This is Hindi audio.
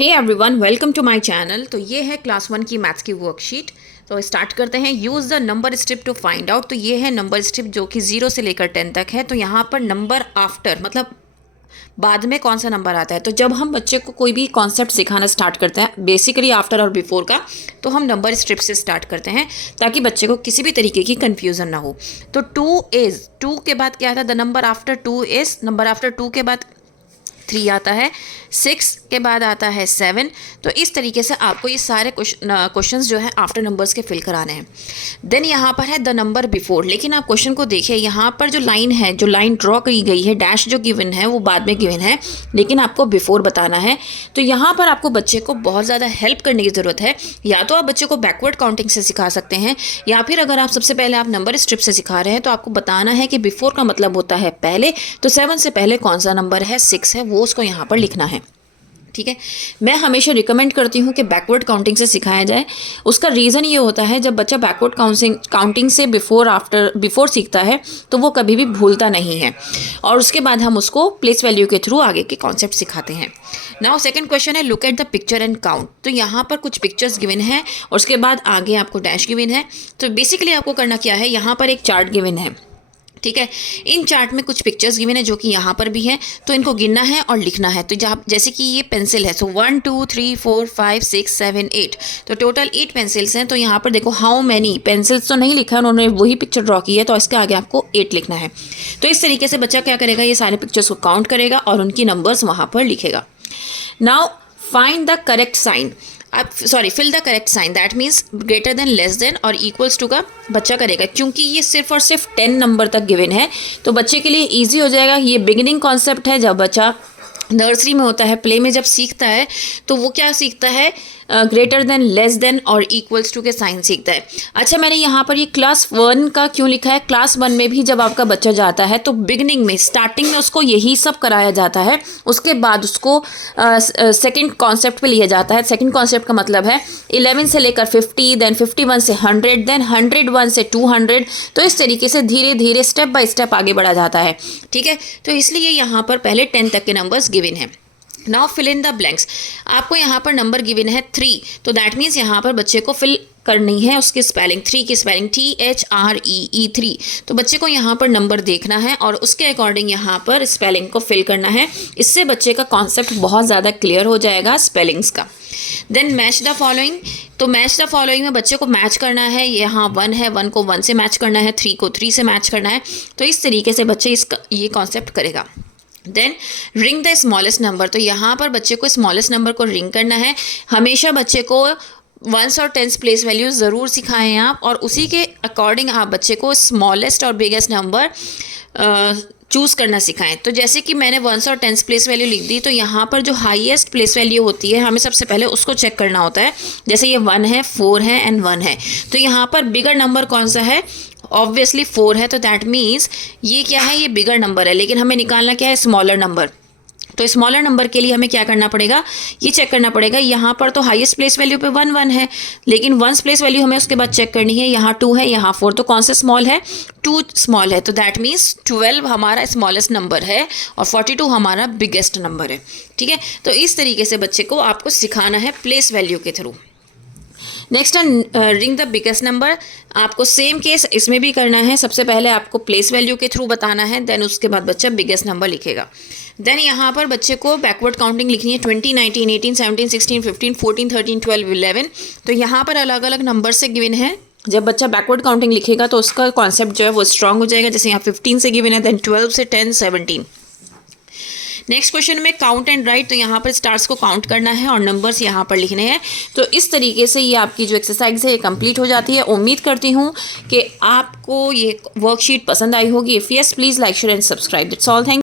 Hey everyone, welcome to my channel. तो ये है क्लास 1 की मैथ्स की वर्कशीट। तो स्टार्ट करते हैं। Use the number strip to find out. तो ये है नंबर स्ट्रिप जो कि 0 से लेकर 10 तक है। तो यहाँ पर नंबर आफ्टर मतलब बाद में कौन सा नंबर आता है। तो जब हम बच्चे को कोई भी कॉन्सेप्ट सिखाना स्टार्ट करते हैं, बेसिकली आफ्टर और बिफोर का, तो हम नंबर स्ट्रिप से स्टार्ट करते हैं ताकि बच्चे को किसी भी तरीके की कन्फ्यूज़न ना हो। तो 2 के बाद क्या था, the number after 2 is, number after 2 के बाद 3 आता है, 6 के बाद आता है 7। तो इस तरीके से आपको ये सारे क्वेश्चंस जो है आफ्टर नंबर्स के फिल कराने हैं। देन यहाँ पर है द नंबर बिफोर। लेकिन आप क्वेश्चन को देखिए, यहाँ पर जो लाइन है, जो लाइन ड्रॉ की गई है, डैश जो गिवन है वो बाद में गिवन है, लेकिन आपको बिफोर बताना है। तो यहाँ पर आपको बच्चे को बहुत ज़्यादा हेल्प करने की ज़रूरत है। या तो आप बच्चे को बैकवर्ड काउंटिंग से सिखा सकते हैं, या फिर अगर आप सबसे पहले आप नंबर स्ट्रिप से सिखा रहे हैं तो आपको बताना है कि बिफोर का मतलब होता है पहले। तो 7 से पहले कौन सा नंबर है, 6 है, वो उसको यहाँ पर लिखना है। ठीक है, मैं हमेशा रिकमेंड करती हूँ कि बैकवर्ड काउंटिंग से सिखाया जाए। उसका रीज़न ये होता है, जब बच्चा बैकवर्ड काउंटिंग से बिफोर सीखता है तो वो कभी भी भूलता नहीं है, और उसके बाद हम उसको प्लेस वैल्यू के थ्रू आगे के कॉन्सेप्ट सिखाते हैं। नाउ सेकंड क्वेश्चन है, look at the picture and count. तो यहाँ पर कुछ पिक्चर्स गिवन है और उसके बाद आगे आपको डैश गिवन है। तो बेसिकली आपको करना क्या है, यहाँ पर एक चार्ट गिवन है। ठीक है, इन चार्ट में कुछ पिक्चर्स गिवन है जो कि यहाँ पर भी है, तो इनको गिनना है और लिखना है। तो जहाँ जैसे कि ये पेंसिल है, सो 1 2 3 4 5 6 7 8, तो टोटल 8 पेंसिल्स हैं। तो यहाँ पर देखो हाउ मैनी पेंसिल्स तो नहीं लिखा है, उन्होंने वही पिक्चर ड्रॉ की है, तो इसके आगे आपको 8 लिखना है। तो इस तरीके से बच्चा क्या करेगा, ये सारे पिक्चर्स को काउंट करेगा और उनकी नंबर्स वहाँ पर लिखेगा। Now find the correct sign. आप fill the correct sign, that means greater than, less than और इक्वल्स टू का बच्चा करेगा। क्योंकि ये सिर्फ और सिर्फ 10 नंबर तक गिवन है, तो बच्चे के लिए इजी हो जाएगा। ये बिगिनिंग कॉन्सेप्ट है। जब बच्चा नर्सरी में होता है, प्ले में जब सीखता है, तो वो क्या सीखता है, ग्रेटर देन, लेस देन और इक्वल्स टू के साइन सीखता है। अच्छा, मैंने यहाँ पर ये क्लास 1 का क्यों लिखा है, क्लास 1 में भी जब आपका बच्चा जाता है तो बिगनिंग में, स्टार्टिंग में उसको यही सब कराया जाता है। उसके बाद उसको सेकंड कॉन्सेप्ट पे लिया जाता है। सेकंड कॉन्सेप्ट का मतलब है 11 से लेकर 50, देन 51 से 100, देन 101 से 200। तो इस तरीके से धीरे धीरे स्टेप बाय स्टेप आगे बढ़ा जाता है। ठीक है, तो इसलिए यहाँ पर पहले 10 तक के नंबर्स गिवन है। Now fill in the blanks. आपको यहाँ पर नंबर गिवन है 3, तो दैट मीन्स यहाँ पर बच्चे को फिल करनी है उसकी स्पेलिंग, 3 की स्पेलिंग THREE 3। तो बच्चे को यहाँ पर नंबर देखना है और उसके अकॉर्डिंग यहाँ पर स्पेलिंग को फिल करना है। इससे बच्चे का कॉन्सेप्ट बहुत ज़्यादा क्लियर हो जाएगा स्पेलिंग्स का। Then match the following. तो मैच द फॉलोइंग में बच्चे को मैच करना है। यहाँ 1 है, 1 को 1 से मैच करना है, 3 को 3 से मैच करना है। तो इस तरीके से बच्चे ये कॉन्सेप्ट करेगा। Then ring the smallest number. तो यहाँ पर बच्चे को स्मॉलेस्ट नंबर को रिंग करना है। हमेशा बच्चे को 1s और 10s प्लेस वैल्यूज ज़रूर सिखाएं आप, और उसी के अकॉर्डिंग आप बच्चे को स्मॉलेस्ट और बिगेस्ट नंबर चूज़ करना सिखाएं। तो जैसे कि मैंने 1s और 10s प्लेस वैल्यू लिख दी, तो यहाँ पर जो हाईएस्ट प्लेस वैल्यू होती है, हमें सबसे पहले उसको चेक करना होता है। जैसे ये 1 है, 4 है एंड 1 है, तो यहाँ पर बिगर नंबर कौन सा है, ऑब्वियसली 4 है। तो दैट मीन्स ये क्या है, ये बिगर नंबर है, लेकिन हमें निकालना क्या है, स्मॉलर नंबर। तो स्मॉलर नंबर के लिए हमें क्या करना पड़ेगा, ये चेक करना पड़ेगा। यहाँ पर तो हाईएस्ट प्लेस वैल्यू पे 1 1 है, लेकिन 1s प्लेस वैल्यू हमें उसके बाद चेक करनी है। यहाँ 2 है, यहाँ 4, तो कौन सा स्मॉल है, 2 स्मॉल है। तो दैट मीन्स 12 हमारा स्मॉलेस्ट नंबर है और 42 हमारा बिगेस्ट नंबर है। ठीक है, तो इस तरीके से बच्चे को आपको सिखाना है प्लेस वैल्यू के through. Next ring the biggest number. आपको सेम केस इसमें भी करना है। सबसे पहले आपको प्लेस वैल्यू के थ्रू बताना है, देन उसके बाद बच्चा बिगेस्ट नंबर लिखेगा। देन यहाँ पर बच्चे को बैकवर्ड काउंटिंग लिखनी है, 20 19 18 17 16 15 14 13 12 11। तो यहाँ पर अलग अलग नंबर से गिवन है। जब बच्चा बैकवर्ड काउंटिंग लिखेगा तो उसका कॉन्सेप्ट जो है वो स्ट्रांग हो जाएगा। जैसे यहाँ 15 से गिवन है, देन 12 से 10 17। नेक्स्ट क्वेश्चन में काउंट एंड राइट। तो यहाँ पर स्टार्स को काउंट करना है और नंबर्स यहाँ पर लिखने हैं। तो इस तरीके से ये आपकी जो एक्सरसाइज है ये कंप्लीट हो जाती है। उम्मीद करती हूँ कि आपको ये वर्कशीट पसंद आई होगी। If yes, please like share and subscribe. That's all. Thank